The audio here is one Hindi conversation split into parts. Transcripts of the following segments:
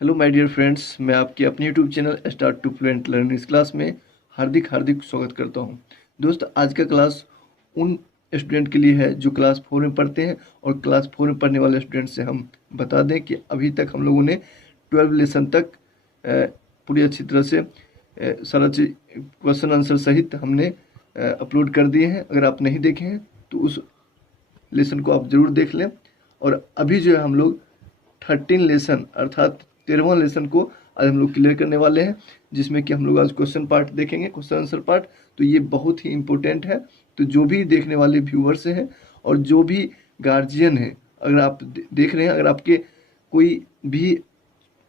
हेलो माय डियर फ्रेंड्स, मैं आपके अपने YouTube channel start to fluent learning इस क्लास में हार्दिक हार्दिक स्वागत करता हूं। दोस्त, आज का क्लास उन स्टूडेंट के लिए है जो क्लास 4 में पढ़ते हैं। और क्लास 4 में पढ़ने वाले स्टूडेंट से हम बता दें कि अभी तक हम लोगों ने 12 लेसन तक पूरी अच्छी तरह से सारा चीज क्वेश्चन आंसर सहित हमने अपलोड कर दिए हैं। अगर आप नहीं देखे हैं तो उस लेसन को आप ज़रूर देख लें। और अभी जो है हम लोग 13 लेसन अर्थात 13वां लेसन को आज हम लोग क्लियर करने वाले हैं, जिसमें कि हम लोग आज क्वेश्चन पार्ट देखेंगे, क्वेश्चन आंसर पार्ट। तो ये बहुत ही इम्पोर्टेंट है। तो जो भी देखने वाले व्यूअर्स हैं और जो भी गार्जियन हैं, अगर आप देख रहे हैं, अगर आपके कोई भी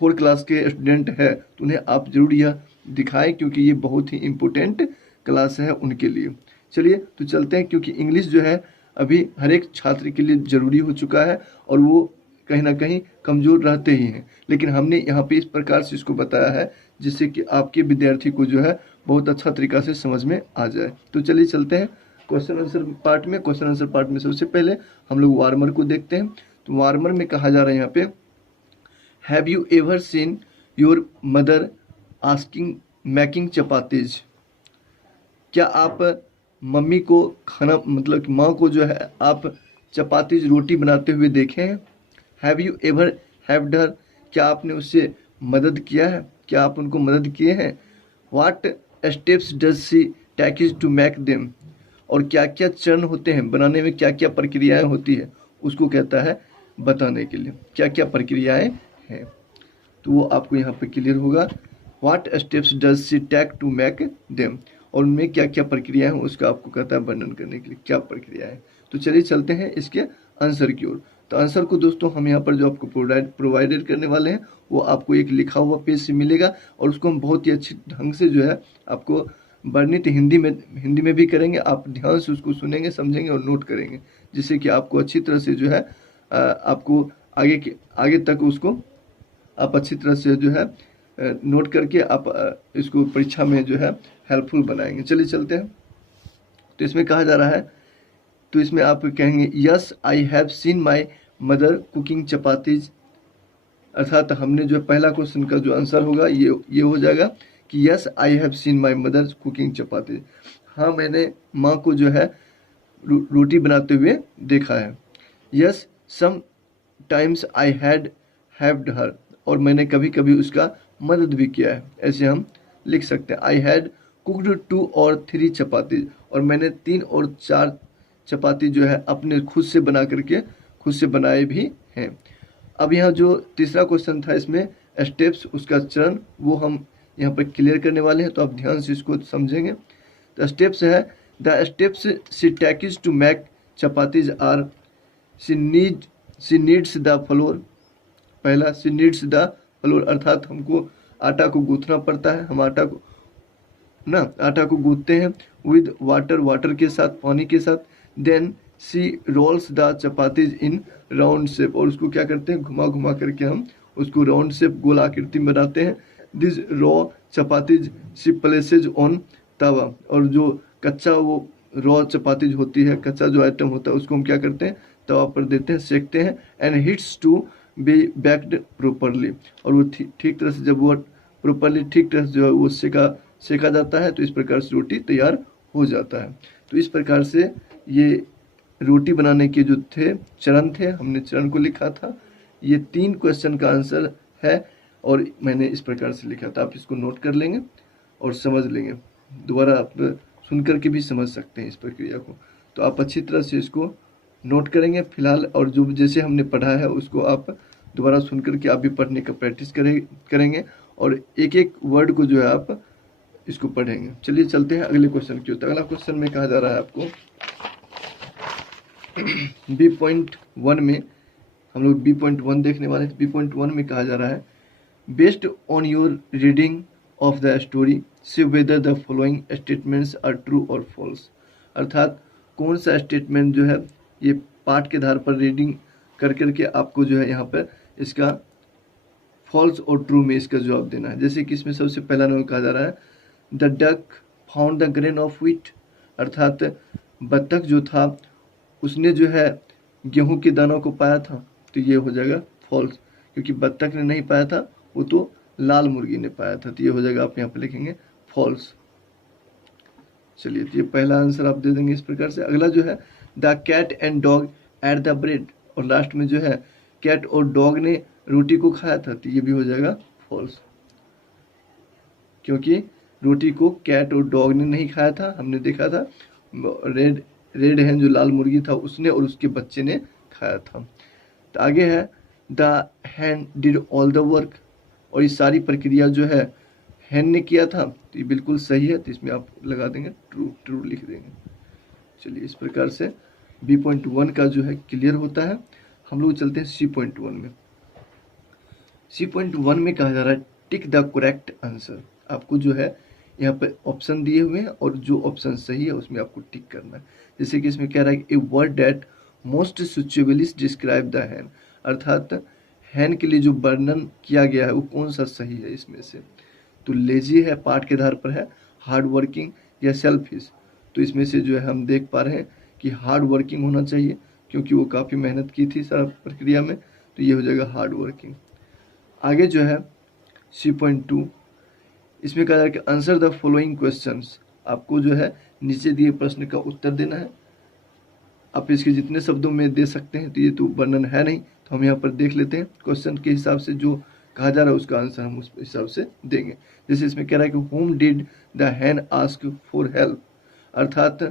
4 क्लास के स्टूडेंट है तो उन्हें आप जरूर यह दिखाएं, क्योंकि ये बहुत ही इम्पोर्टेंट क्लास है उनके लिए। चलिए तो चलते हैं, क्योंकि इंग्लिश जो है अभी हर एक छात्र के लिए ज़रूरी हो चुका है और वो कहीं ना कहीं कमज़ोर रहते ही हैं। लेकिन हमने यहाँ पे इस प्रकार से इसको बताया है जिससे कि आपके विद्यार्थी को जो है बहुत अच्छा तरीका से समझ में आ जाए। तो चलिए चलते हैं क्वेश्चन आंसर पार्ट में। क्वेश्चन आंसर पार्ट में सबसे पहले हम लोग वार्मर को देखते हैं। तो वार्मर में कहा जा रहा है यहाँ पे, have you ever seen your mother asking making chapatis? क्या आप मम्मी को खाना मतलब कि माँ को जो है आप चपातीज रोटी बनाते हुए देखे हैं? हैव यू एवर हैव्ड हर? क्या आपने उससे मदद किया है? क्या आप उनको मदद किए हैं? What steps does she takes to make them? और क्या क्या चरण होते हैं बनाने में, क्या क्या प्रक्रियाएं होती है, उसको कहता है बताने के लिए क्या क्या प्रक्रियाएं हैं। तो वो आपको यहाँ पे क्लियर होगा। What steps does she take to make them, और उनमें क्या क्या प्रक्रिया है उसका आपको कहता है वर्णन करने के लिए क्या प्रक्रिया है। तो चलिए चलते हैं इसके आंसर की ओर। तो आंसर को दोस्तों हम यहाँ पर जो आपको प्रोवाइडेड करने वाले हैं वो आपको एक लिखा हुआ पेज से मिलेगा, और उसको हम बहुत ही अच्छी ढंग से जो है आपको वर्णित हिंदी में भी करेंगे। आप ध्यान से उसको सुनेंगे, समझेंगे और नोट करेंगे, जिससे कि आपको अच्छी तरह से जो है आपको आगे तक उसको आप अच्छी तरह से जो है नोट करके आप इसको परीक्षा में जो है हेल्पफुल बनाएंगे। चलिए चलते हैं। तो इसमें कहा जा रहा है, तो इसमें आप कहेंगे yes I have seen my mother cooking chapatis. अर्थात हमने जो पहला क्वेश्चन का जो आंसर होगा ये हो जाएगा कि yes I have seen my mother cooking chapatis. हाँ, मैंने माँ को जो है रोटी बनाते हुए देखा है। Yes sometimes I had haved her, और मैंने कभी कभी उसका मदद भी किया है। ऐसे हम लिख सकते हैं आई हैड कुकड 2 और 3 चपातीज, और मैंने 3 और 4 चपाती जो है अपने खुद से बना करके खुद से बनाए भी हैं। अब यहाँ जो तीसरा क्वेश्चन था इसमें स्टेप्स, उसका चरण वो हम यहाँ पर क्लियर करने वाले हैं। तो आप ध्यान से इसको समझेंगे। द स्टेप्स है, the steps she takes to make chapatis are, she needs the flour. पहला शी नीड्स द फ्लोर, अर्थात हमको आटा को गूंथना पड़ता है। हम आटा को गूंथते हैं विद वाटर, वाटर के साथ, पानी के साथ। Then she rolls the chapatis in round shape, और उसको क्या करते हैं घुमा घुमा करके हम उसको राउंड शेप गोल आकृति में बनाते हैं। This raw chapatis she places on tawa, और जो कच्चा वो रॉ चपातीज होती है, कच्चा जो आइटम होता है उसको हम क्या करते हैं तवा पर देते हैं, सेकते हैं। And hits to be baked properly, और वो ठीक तरह से जब वो प्रॉपरली ठीक तरह से जो है वो सेका जाता है तो इस प्रकार से रोटी तैयार हो जाता है। तो इस प्रकार से ये रोटी बनाने के जो थे चरण थे, हमने चरण को लिखा था। ये 3 क्वेश्चन का आंसर है और मैंने इस प्रकार से लिखा था। आप इसको नोट कर लेंगे और समझ लेंगे, दोबारा आप सुन करके भी समझ सकते हैं इस प्रक्रिया को। तो आप अच्छी तरह से इसको नोट करेंगे फिलहाल, और जो जैसे हमने पढ़ा है उसको आप दोबारा सुन करके आप भी पढ़ने का प्रैक्टिस करेंगे और एक एक वर्ड को जो है आप इसको पढ़ेंगे। चलिए चलते हैं अगले क्वेश्चन की ओर। अगला क्वेश्चन में कहा जा रहा है आपको B.1 में, हम लोग B.1 देखने वाले थे। B.1 में कहा जा रहा है, based on your reading of the story से whether the following statements are true और फॉल्स। अर्थात कौन सा स्टेटमेंट जो है ये पाठ के आधार पर रीडिंग कर करके आपको जो है यहाँ पर इसका फॉल्स और ट्रू में इसका जवाब देना है। जैसे कि इसमें सबसे पहला नंबर कहा जा रहा है, the duck found the grain of wheat. अर्थात बत्तख जो था उसने जो है गेहूं के दानों को पाया था। तो ये हो जाएगा फॉल्स, क्योंकि बत्तख ने नहीं पाया था, वो तो लाल मुर्गी ने पाया था। तो ये हो जाएगा, आप यहाँ पे लिखेंगे फॉल्स। चलिए, तो ये पहला आंसर आप दे देंगे इस प्रकार से। अगला जो है, the cat and dog ate the bread, और लास्ट में जो है कैट और डॉग ने रोटी को खाया था। तो ये भी हो जाएगा फॉल्स, क्योंकि रोटी को कैट और डॉग ने नहीं खाया था। हमने देखा था रेड रेड हैन जो लाल मुर्गी था उसने और उसके बच्चे ने खाया था। तो आगे है, the Hahn did all the work, और ये सारी प्रक्रिया जो है हैन ने किया था। तो ये बिल्कुल सही है, तो इसमें आप लगा देंगे ट्रू, ट्रू लिख देंगे। चलिए, इस प्रकार से B.1 का जो है क्लियर होता है। हम लोग चलते हैं C.1 में। C.1 में कहा जा रहा है टिक द करेक्ट आंसर। आपको जो है यहाँ पे ऑप्शन दिए हुए हैं और जो ऑप्शन सही है उसमें आपको टिक करना है। जैसे कि इसमें कह रहा है कि a word that most suitably describe the hen, अर्थात हैन के लिए जो वर्णन किया गया है वो कौन सा सही है इसमें से। तो लेजी है, पाठ के आधार पर है, हार्ड वर्किंग या सेल्फिश। तो इसमें से जो है हम देख पा रहे हैं कि हार्ड वर्किंग होना चाहिए, क्योंकि वो काफ़ी मेहनत की थी सारा प्रक्रिया में। तो ये हो जाएगा हार्ड वर्किंग। आगे जो है C.2, इसमें कहा जाए कि आंसर द फॉलोइंग क्वेश्चंस। आपको जो है नीचे दिए प्रश्न का उत्तर देना है। आप इसके जितने शब्दों में दे सकते हैं, तो ये तो वर्णन है नहीं, तो हम यहाँ पर देख लेते हैं। क्वेश्चन के हिसाब से जो कहा जा रहा है उसका आंसर हम उस हिसाब से देंगे। जैसे इसमें कह रहा है कि home did the Hahn ask for help, अर्थात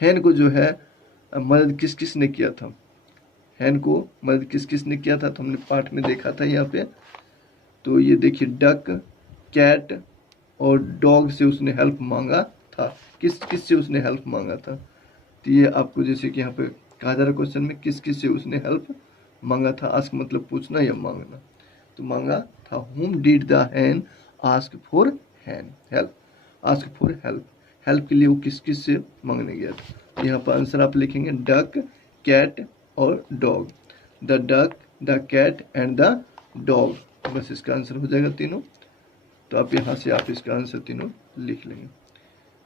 हैन को जो है मदद किस किस ने किया था। हैन को मदद किस किस ने किया था, तो हमने पाठ में देखा था यहाँ पे। तो ये देखिए, डक, कैट और डॉग से उसने हेल्प मांगा था। किस किस से उसने हेल्प मांगा था, तो ये आपको जैसे कि यहाँ पे कहा जा रहा है क्वेश्चन में, किस किस से उसने हेल्प मांगा था। आस्क मतलब पूछना या मांगना, तो मांगा था। Home did the Hahn ask for hen help, ask for help, help के लिए वो किस किस से मांगने गया था। यहाँ पर आंसर आप लिखेंगे डक, कैट और dog. The duck, the cat and the dog, बस इसका आंसर हो जाएगा तीनों। तो आप यहाँ से आप इसका आंसर तीनों लिख लेंगे,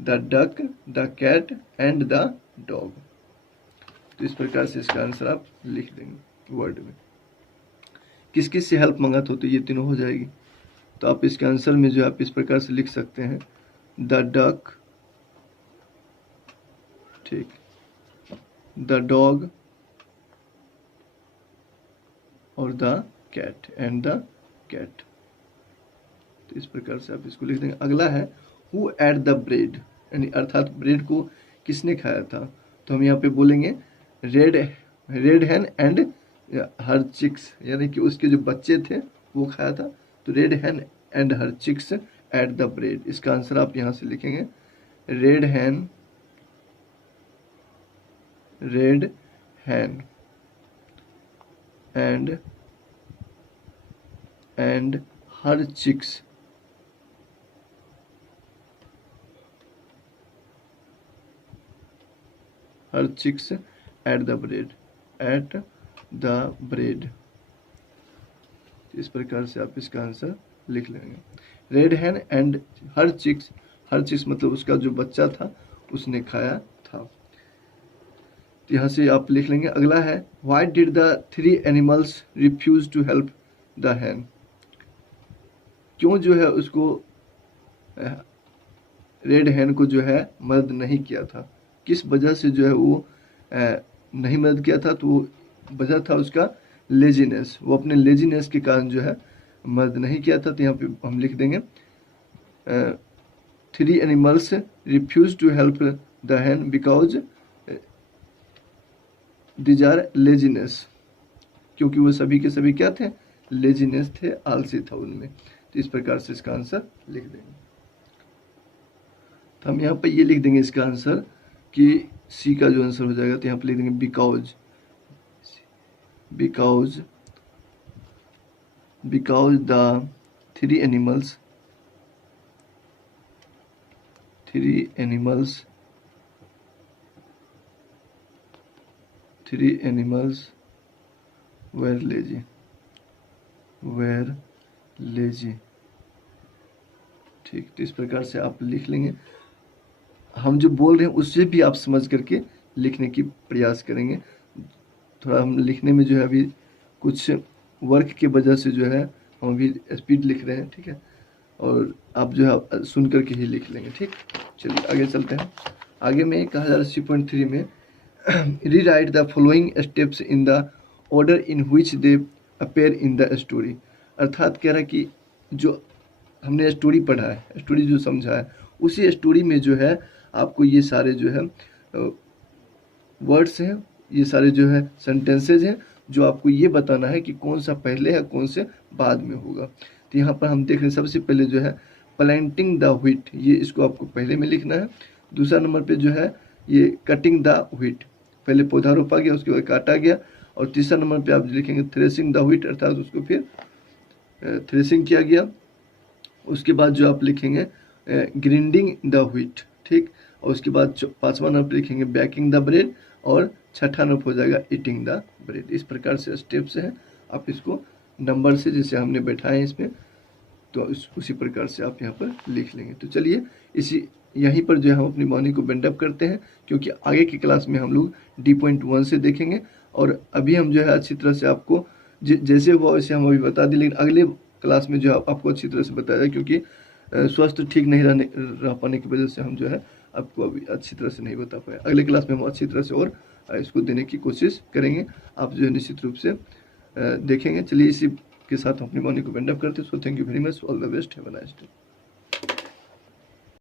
the duck, the cat and the dog. तो इस प्रकार से इसका आंसर आप लिख देंगे वर्ड में। किस किस से हेल्प मांगा था, तो ये तीनों हो जाएगी। तो आप इसके आंसर में जो आप इस प्रकार से लिख सकते हैं, द डक, ठीक, द डॉग और the cat and the cat. तो इस प्रकार से आप इसको लिख देंगे। अगला है हु एट द ब्रेड, यानी अर्थात ब्रेड को किसने खाया था। तो हम यहाँ पे बोलेंगे red hen and her chicks, यानी कि उसके जो बच्चे थे वो खाया था। तो red hen and her chicks ate the bread, इसका आंसर आप यहाँ से लिखेंगे red hen and her chicks ate the bread. इस प्रकार से आप इसका आंसर लिख लेंगे। Red hen and her chicks मतलब उसका जो बच्चा था उसने खाया था। तो यहाँ से आप लिख लेंगे। अगला है why did the 3 animals refuse to help the hen, क्यों जो है उसको रेड हैन को जो है मदद नहीं किया था, किस वजह से जो है वो नहीं मदद किया था। तो वजह था उसका लेजीनेस, वो अपने लेजीनेस के कारण जो है मदद नहीं किया था। तो यहाँ पे हम लिख देंगे 3 animals refuse to help the hen because these are laziness, क्योंकि वो सभी के सभी क्या थे, लेजीनेस थे, आलसी था उनमें। तो इस प्रकार से इसका आंसर लिख देंगे। तो हम यहाँ पे ये लिख देंगे इसका आंसर कि सी का जो आंसर हो जाएगा, तो यहाँ पे लिख देंगे because the 3 animals were lazy। ठीक, तो इस प्रकार से आप लिख लेंगे। हम जो बोल रहे हैं उससे भी आप समझ करके लिखने की प्रयास करेंगे। थोड़ा हम लिखने में जो है अभी कुछ वर्क के वजह से जो है हम अभी स्पीड लिख रहे हैं, ठीक है, और आप जो है सुन करके ही लिख लेंगे, ठीक। चलिए आगे चलते हैं। आगे में कहा जा रहा है C.3 में rewrite the following steps in the order in which they appear in the story. अर्थात कह रहा है कि जो हमने स्टोरी पढ़ा है, स्टोरी जो समझा है, उसी स्टोरी में जो है आपको ये सारे जो है वर्ड्स हैं, ये सारे जो है सेंटेंसेज हैं, जो आपको ये बताना है कि कौन सा पहले है कौन से बाद में होगा। तो यहाँ पर हम देख रहे हैं सबसे पहले जो है प्लांटिंग द व्हीट, ये इसको आपको पहले में लिखना है। दूसरा नंबर पे जो है ये कटिंग द व्हीट, पहले पौधा रोपा गया उसके बाद काटा गया। और तीसरा नंबर पे आप लिखेंगे थ्रेसिंग द व्हीट, अर्थात उसको फिर थ्रेसिंग किया गया। उसके बाद जो आप लिखेंगे ग्राइंडिंग द व्हीट, ठीक। और उसके बाद पांचवा नंबर लिखेंगे बेकिंग द ब्रेड, और छठा नंबर हो जाएगा ईटिंग द ब्रेड। इस प्रकार से स्टेप्स हैं, आप इसको नंबर से जैसे हमने बैठाए हैं इसमें, तो उसी प्रकार से आप यहाँ पर लिख लेंगे। तो चलिए इसी यहीं पर जो है हम अपनी मॉर्निंग को बेंड अप करते हैं, क्योंकि आगे की क्लास में हम लोग D.1 से देखेंगे। और अभी हम जो है अच्छी तरह से आपको जैसे हुआ वैसे हम अभी बता दें, लेकिन अगले क्लास में जो है आपको अच्छी तरह से बताया, क्योंकि स्वास्थ्य ठीक नहीं रह पाने की वजह से हम जो है आपको अभी अच्छी तरह से नहीं बता पाए। अगले क्लास में हम अच्छी तरह से और इसको देने की कोशिश करेंगे, आप जो है निश्चित रूप से देखेंगे। चलिए इसी के साथ अपनी मॉर्निंग को बेंड अप करते हैं। So thank you very much, all the best, have a nice day.